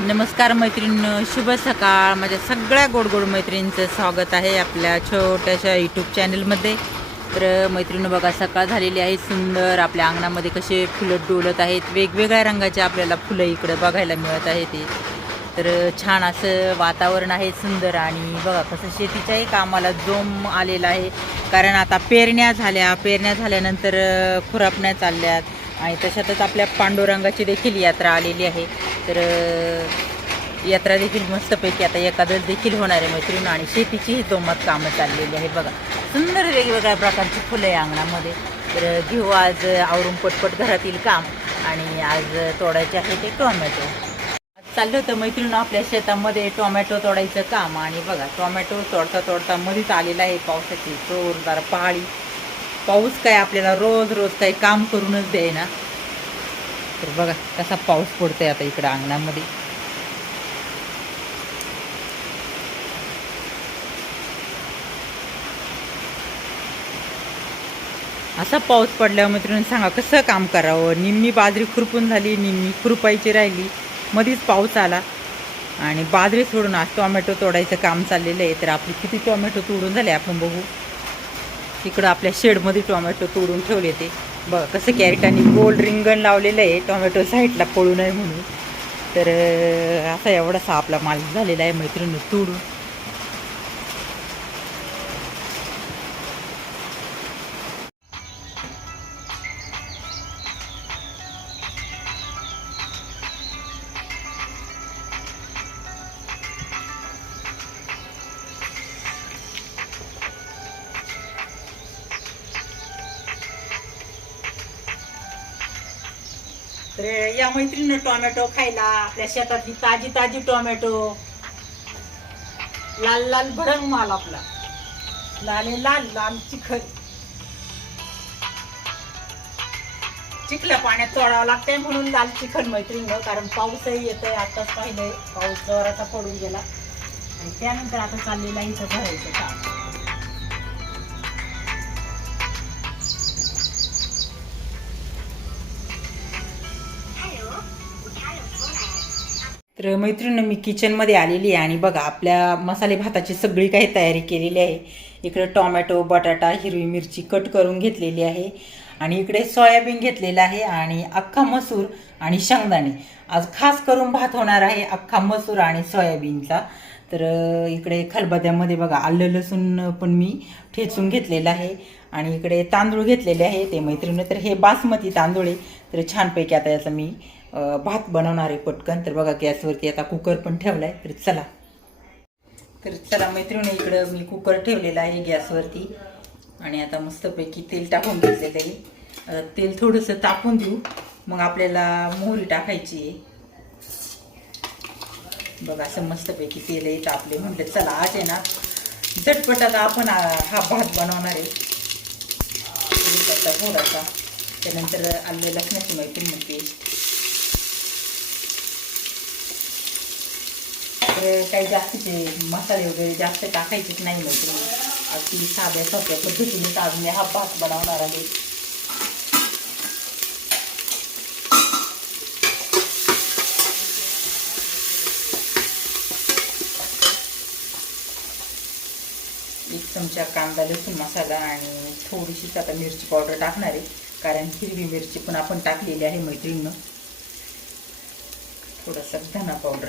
नमस्कार मैत्रीण शुभ सकाळ. माझ्या सगळ्या गोड गोड मैत्रिणींचं स्वागत आहे आपल्या छोट्याशा यूट्यूब चॅनलमध्ये तर मैत्रिणी बघा सकाळ झालेली आहे सुंदर. आपल्या अंगणामध्ये कसे फुलं डोलत आहेत. वेगवेगळ्या रंगाचे आपल्याला फुलं इकडं बघायला मिळत आहे ते. तर छान असं वातावरण आहे सुंदर. आणि बघा कसं शेतीच्याही कामाला जोम आलेला आहे. कारण आता पेरण्या झाल्या. पेरण्या झाल्यानंतर खुरापण्या चालल्यात. आणि तशातच आपल्या पांडुरंगाची देखील यात्रा आलेली आहे. तर यात्रा देखील मस्तपैकी आता एकादश देखील होणार आहे मैत्रीण आणि शेतीचीही जोमात कामं चाललेली आहे बघा सुंदर वेगवेगळ्या प्रकारची फुलं आहे अंगणामध्ये. तर घेऊ आज आवरून पटपट घरातील काम आणि आज तोडायचे आहे ते टोमॅटो. चाललं होतं मैत्रीण आपल्या शेतामध्ये टोमॅटो तोडायचं काम आणि बघा टोमॅटो तोडता तोडता मध्येच आलेला आहे पावसाची जोरदार पहाडी पाऊस काय आपल्याला रोज रोज काही काम करूनच ना तर बघा कसा पाऊस पडतोय आता इकडं अंगणामध्ये. असा पाऊस पडल्यावर मैत्रिणी सांगा कसं काम करावं? निम्मी बाजरी खुरपून झाली निम्मी खुरपायची राहिली. मध्येच पाऊस आला आणि बाजरी सोडून आज टोमॅटो तोडायचं काम चाललेलं आहे. तर आपली किती टोमॅटो तोडून झाले आपण बघू. इकडं आपल्या शेडमध्ये टोमॅटो तोडून ठेवले ते. बघा कसं कॅरेटाने गोल रिंगण लावलेलं आहे टोमॅटो साईडला पळू नये म्हणून. तर असा एवढासा आपला माल झालेला आहे मैत्रिणी तोडून. तर या मैत्रिणीनं टोमॅटो खायला आपल्या शेतातली ताजी ताजी टोमॅटो. लाल लाल भडंग माल आपला. लाल लाल लाल चिखल. चिखल्या पाण्यात चोडावं लागतंय म्हणून लाल चिखल मैत्रीण कारण पाऊसही येतोय आताच पाहिलंय. पाऊस जोराचा पडून गेला. आणि त्यानंतर आता चाललेला इथं भरायचं काम. तर मैत्रिणी मी किचनमध्ये आलेली आहे आणि बघा आपल्या मसाले भाताची सगळी काही तयारी केलेली आहे. इकडे टोमॅटो बटाटा हिरवी मिरची कट करून घेतलेली आहे. आणि इकडे सोयाबीन घेतलेलं आहे आणि अख्खा मसूर आणि शेंगदाणे. आज खास करून भात होणार आहे अख्खा मसूर आणि सोयाबीनचा. तर इकडे खलबत्यामध्ये बघा आलं लसूण पण मी ठेचून घेतलेलं आहे. आणि इकडे तांदूळ घेतलेले आहे. ते मैत्रिणी तर हे बासमती तांदूळ आहे. तर छानपैकी आता याचा मी भात बनवणार आहे पटकन. तर बघा गॅसवरती आता कुकर पण ठेवलाय. तर चला. तर चला मैत्रिणी इकडं मी कुकर ठेवलेला आहे गॅसवरती. आणि आता मस्तपैकी तेल टाकून घेतलेलं आहे तेल थोडंसं तापून देऊ. मग आपल्याला मोहरी टाकायची आहे. बघा असं मस्तपैकी तेल आहे तापले म्हटलं चला आज आहे ना झटपट आता आपण हा भात बनवणार आहे. थोडासा. त्यानंतर आलेलं लसणाची मैत्री म्हणते. काही जास्तीचे मसाले वगैरे जास्त टाकायचेच नाही मैत्रिणी अगदी साध्या सोप्या पद्धतीने आज मी हा भात बनवणार आहे. एक चमचा कांदा लसूण मसाला आणि थोडीशीच आता मिरची पावडर टाकणार आहे. कारण हिरवी मिरची पण आपण टाकलेली आहे मैत्रिणीनं. थोडासा धना पावडर.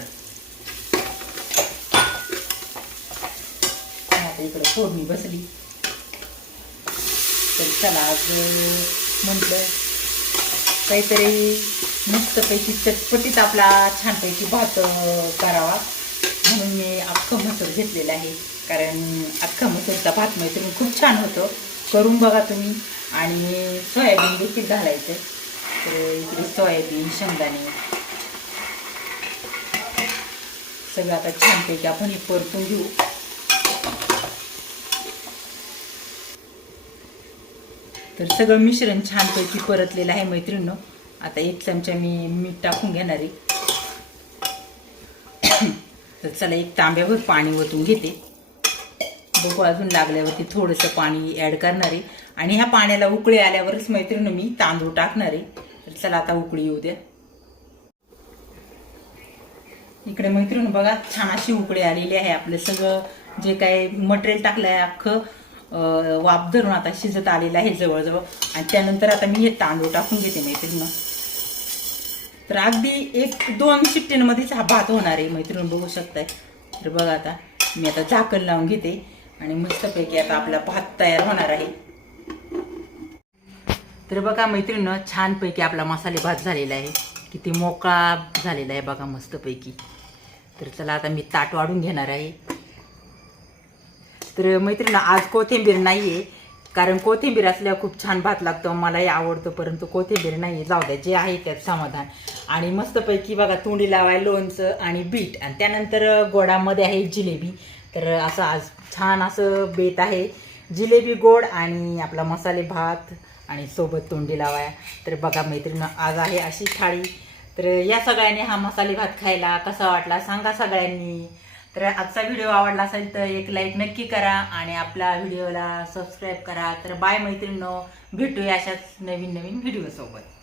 आता इकडे फोडणी बसली. तर चला आज म्हटलं काहीतरी मस्तपैकी चटपटीत आपला छानपैकी भात करावा. म्हणून मी अख्खं मसूर घेतलेलं आहे. कारण अख्खा मसूरचा भात मैत्रीण खूप छान होतो. करून बघा तुम्ही. आणि सोयाबीन देखील घालायचं. तर इकडे सोयाबीन शेंगदाणे. सगळं आता छानपैकी आपण हे परतून घेऊ. तर सगळं मिश्रण छानपैकी परतलेलं आहे मैत्रिणीनं. आता एक चमचा मी मीठ टाकून घेणार आहे. तर चला एक तांब्यावर पाणी ओतून घेते. बघू अजून लागल्यावरती थोडंसं पाणी ॲड करणार आहे. आणि ह्या पाण्याला उकळी आल्यावरच मैत्रिणीनं मी तांदूळ टाकणार आहे. तर चला आता उकळी येऊ द्या. इकडे मैत्रिणी बघा छान अशी उकळी आलेली आहे. आपलं सगळं जे काय मटेरियल टाकलं आहे अख्खं वाफ धरून आता शिजत आलेलं आहे जवळजवळ. आणि त्यानंतर आता मी हे तांदूळ टाकून घेते मैत्रीण तर अगदी एक दोन शिट्ट्यांमध्येच हा भात होणार आहे मैत्रीण बघू शकताय. तर बघा आता मी आता झाकण लावून घेते आणि मस्तपैकी आता आपला भात तयार होणार आहे. तर बघा मैत्रिणीनं छानपैकी आपला मसाले भात झालेला आहे. किती मोकळा झालेला आहे बघा मस्तपैकी. तर चला आता मी ताट वाढून घेणार आहे. तर मैत्रिणी आज कोथिंबीर नाही आहे कारण कोथिंबीर असल्यावर खूप छान भात लागतो. मलाही आवडतो परंतु कोथिंबीर नाही आहे जाऊ द्या जे आहे त्यात समाधान. आणि मस्तपैकी बघा तोंडी लावाय लोणचं आणि बीट. आणि त्यानंतर गोडामध्ये आहे जिलेबी. तर असं आज छान असं बेत आहे. जिलेबी गोड आणि आपला मसाले भात आणि सोबत तोंडी लावाया. तर बघा मैत्रिणीनं आज आहे अशी थाळी. तर या सगळ्यांनी हा मसाले भात खायला कसा वाटला? सांगा सगळ्यांनी. तर आजचा व्हिडिओ आवडला असेल तर एक लाईक नक्की करा आणि आपल्या व्हिडिओला सबस्क्राईब करा. तर बाय मैत्रिणींनो भेटूया अशाच नवीन नवीन व्हिडिओसोबत